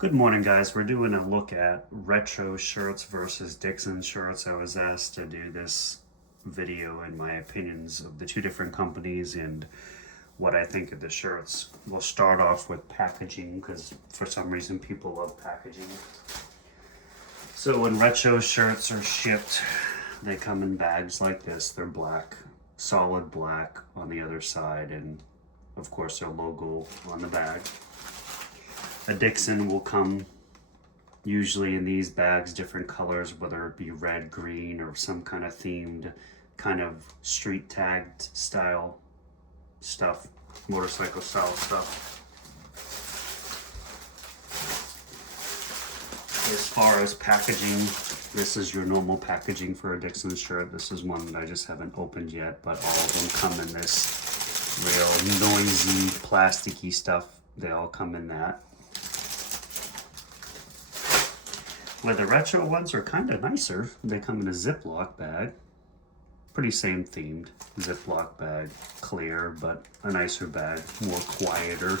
Good morning, guys. We're doing a look at retro shirts versus Dixxon shirts. I was asked to do this video and my opinions of the two different companies and what I think of the shirts. We'll start off with packaging because for some reason people love packaging. So when retro shirts are shipped, they come in bags like this. They're black, solid black on the other side, and of course their logo on the bag. A Dixxon will come usually in these bags, different colors, whether it be red, green, or some kind of themed, kind of street tagged style stuff, motorcycle style stuff. As far as packaging, this is your normal packaging for a Dixxon shirt. This is one that I just haven't opened yet, but all of them come in this real noisy, plasticky stuff. They all come in that. Where the retro ones are kind of nicer. They come in a Ziploc bag. Pretty same themed. Ziploc bag. Clear, but a nicer bag. More quieter.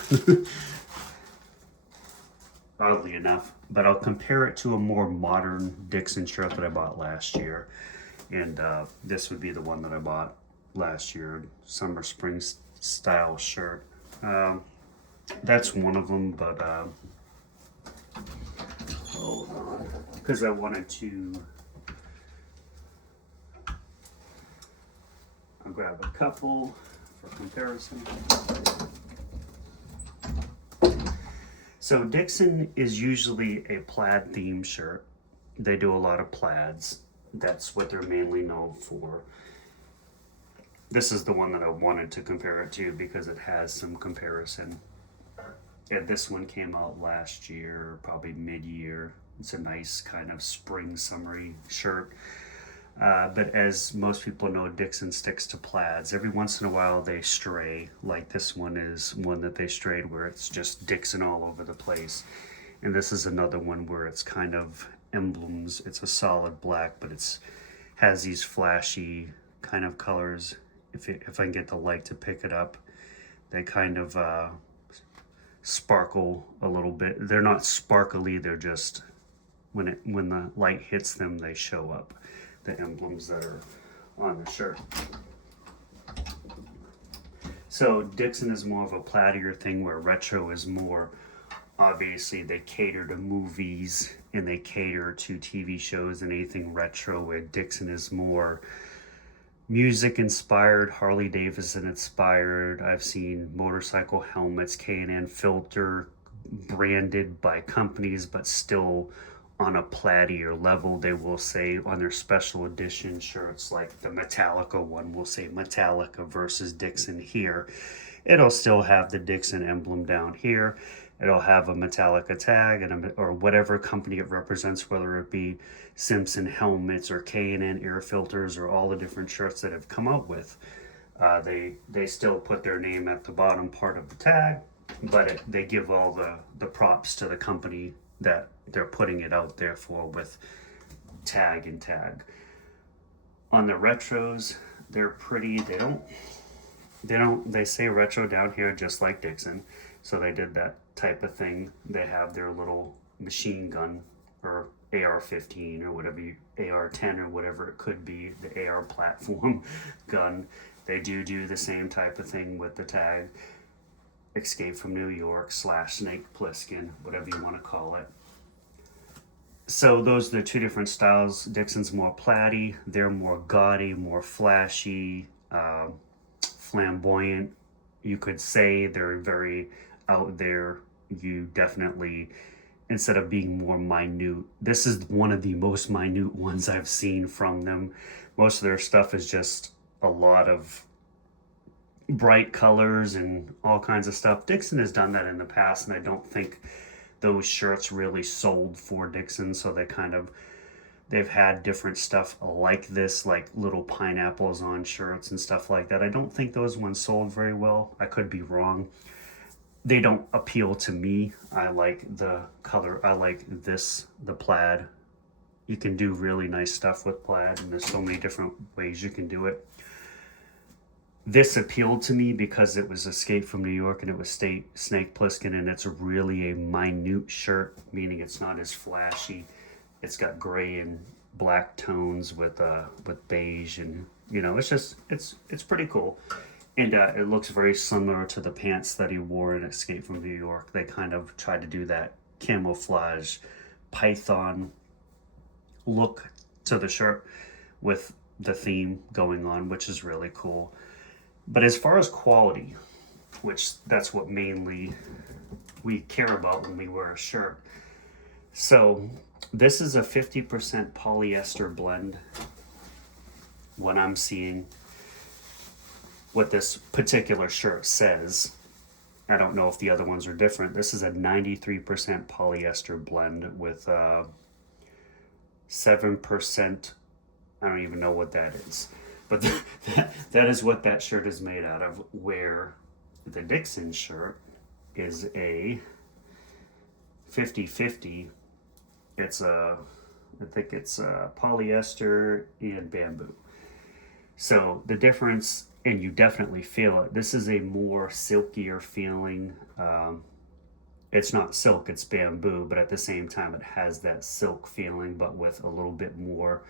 Oddly enough. But I'll compare it to a more modern Dixxon shirt that I bought last year. And this would be the one that I bought last year. Summer spring style shirt. That's one of them, but hold on, because I wanted to, I'll grab a couple for comparison. So Dixxon is usually a plaid theme shirt. They do a lot of plaids. That's what they're mainly known for. This is the one that I wanted to compare it to because it has some comparison. Yeah, this one came out last year, probably mid-year. It's a nice kind of spring summery shirt. But as most people know, Dixxon sticks to plaids. Every once in a while they stray, like this one is one that they strayed where it's just Dixxon all over the place. And this is another one where it's kind of emblems. It's a solid black, but it's has these flashy kind of colors. If I can get the light to pick it up, they kind of sparkle a little bit. They're not sparkly, they're just when the light hits them, they show up, the emblems that are on the shirt. So Dixxon is more of a plaitier thing, where retro is more, obviously they cater to movies and they cater to TV shows and anything retro, where Dixxon is more music inspired, Harley Davidson inspired. I've seen motorcycle helmets, K&N filter, branded by companies, but still on a plaitier level. They will say on their special edition shirts, like the Metallica one will say Metallica versus Dixxon here. It'll still have the Dixxon emblem down here. It'll have a Metallica tag or whatever company it represents, whether it be Simpson helmets or K&N air filters or all the different shirts that have come out with. They still put their name at the bottom part of the tag, but they give all the props to the company that they're putting it out there for, with tag and tag. On the retros, they're pretty. They say retro down here just like Dixxon. So they did that type of thing. They have their little machine gun or AR-15 or whatever, AR-10 or whatever it could be, the AR platform gun. They do the same type of thing with the tag. Escape from New York / Snake Plissken, whatever you want to call it. So those are the two different styles. Dixxon's more plaity. They're more gaudy, more flashy, flamboyant. You could say they're very out there. You definitely, instead of being more minute, this is one of the most minute ones I've seen from them. Most of their stuff is just a lot of bright colors and all kinds of stuff. Dixxon has done that in the past, and I don't think those shirts really sold for Dixxon. So they've had different stuff like this, like little pineapples on shirts and stuff like that. I don't think those ones sold very well. I could be wrong. They don't appeal to me. I like the color. I like this, the plaid. You can do really nice stuff with plaid, and there's so many different ways you can do it. This appealed to me because it was Escape from New York and it was Snake Plissken, and it's really a minute shirt, meaning it's not as flashy. It's got gray and black tones with beige, and it's pretty cool. And it looks very similar to the pants that he wore in Escape from New York. They kind of tried to do that camouflage python look to the shirt with the theme going on, which is really cool. But as far as quality, which that's what mainly we care about when we wear a shirt. So this is a 50% polyester blend. What I'm seeing, what this particular shirt says. I don't know if the other ones are different. This is a 93% polyester blend with 7%. I don't even know what that is. But that is what that shirt is made out of, where the Dixxon shirt is a 50-50. It's I think it's polyester and bamboo. So the difference, and you definitely feel it, this is a more silkier feeling. It's not silk, it's bamboo, but at the same time it has that silk feeling, but with a little bit more,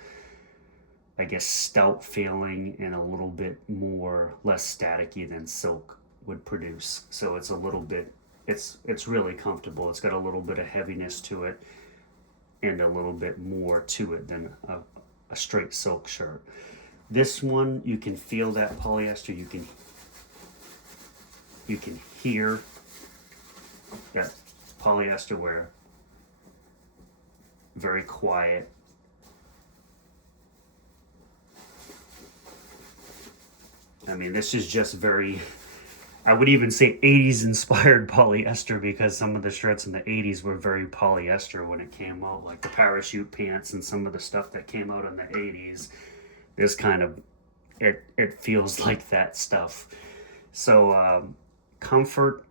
I guess, stout feeling, and a little bit more less staticky than silk would produce. So it's a little bit, it's really comfortable. It's got a little bit of heaviness to it and a little bit more to it than a straight silk shirt. This one, you can feel that polyester. You can hear that polyester wear. Very quiet. I mean, this is just very, I would even say 80s inspired polyester, because some of the shirts in the 80s were very polyester when it came out, like the parachute pants and some of the stuff that came out in the 80s. This kind of, it feels like that stuff. So comfort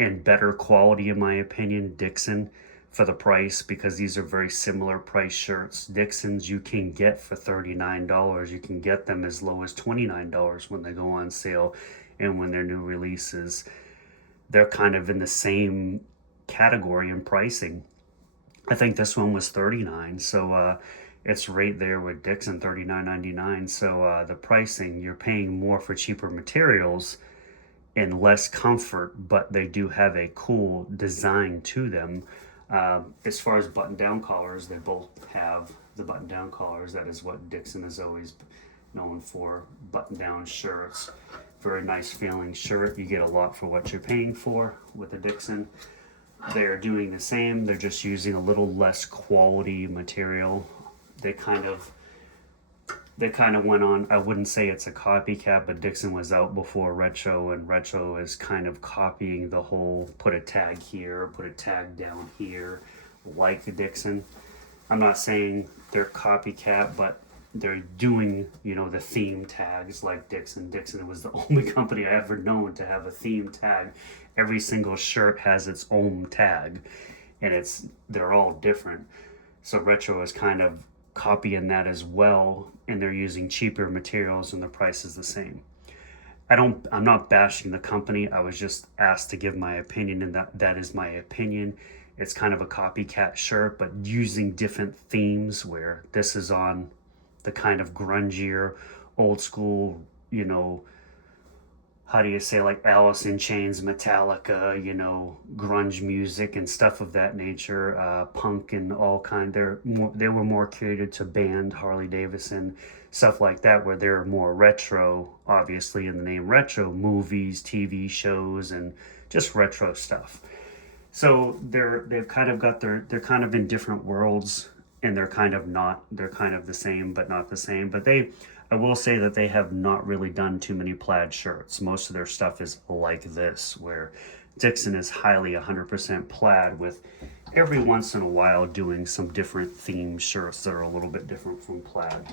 and better quality, in my opinion, Dixxon, for the price, because these are very similar price shirts. Dixxons you can get for $39. You can get them as low as $29 when they go on sale, and when they're new releases. They're kind of in the same category in pricing. I think this one was $39, so it's right there with Dixxon, $39.99. So the pricing, you're paying more for cheaper materials and less comfort, but they do have a cool design to them. As far as button-down collars, they both have the button-down collars. That is what Dixxon is always known for, button-down shirts. Very nice feeling shirt. You get a lot for what you're paying for with the Dixxon. They're doing the same. They're just using a little less quality material. They kind of went on, I wouldn't say it's a copycat, but Dixxon was out before Retro, and Retro is kind of copying the whole put a tag here, put a tag down here, like the Dixxon. I'm not saying they're copycat, but they're doing, the theme tags like Dixxon. Dixxon was the only company I ever known to have a theme tag. Every single shirt has its own tag, and they're all different. So Retro is kind of copying that as well, and they're using cheaper materials, and the price is the same. I'm not bashing the company. I was just asked to give my opinion, and that is my opinion. It's kind of a copycat shirt, but using different themes, where this is on the kind of grungier, old school, how do you say, like Alice in Chains, Metallica, grunge music and stuff of that nature, punk and all kind. They were more catered to band, Harley Davidson, stuff like that, where they're more retro, obviously in the name retro, movies, TV shows, and just retro stuff. So they're kind of in different worlds, and they're kind of the same, but not the same. But I will say that they have not really done too many plaid shirts. Most of their stuff is like this, where Dixxon is highly 100% plaid, with every once in a while doing some different theme shirts that are a little bit different from plaid,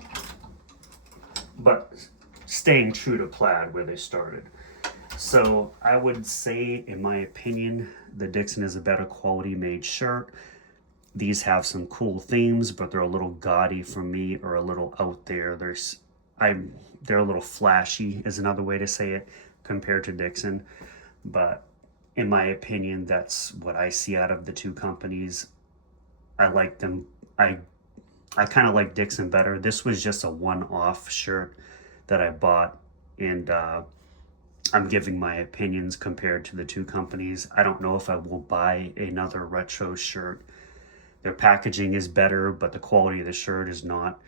but staying true to plaid where they started. So I would say, in my opinion, the Dixxon is a better quality made shirt. These have some cool themes, but they're a little gaudy for me, or a little out there. they're a little flashy is another way to say it compared to Dixxon. But in my opinion, that's what I see out of the two companies. I like them. I kind of like Dixxon better. This was just a one-off shirt that I bought, and I'm giving my opinions compared to the two companies. I don't know if I will buy another retro shirt. Their packaging is better, but the quality of the shirt is not.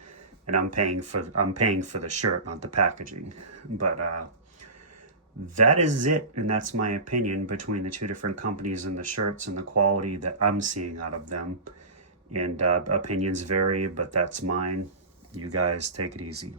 And I'm paying for the shirt, not the packaging. But that is it, and that's my opinion between the two different companies and the shirts and the quality that I'm seeing out of them. And opinions vary, but that's mine. You guys take it easy.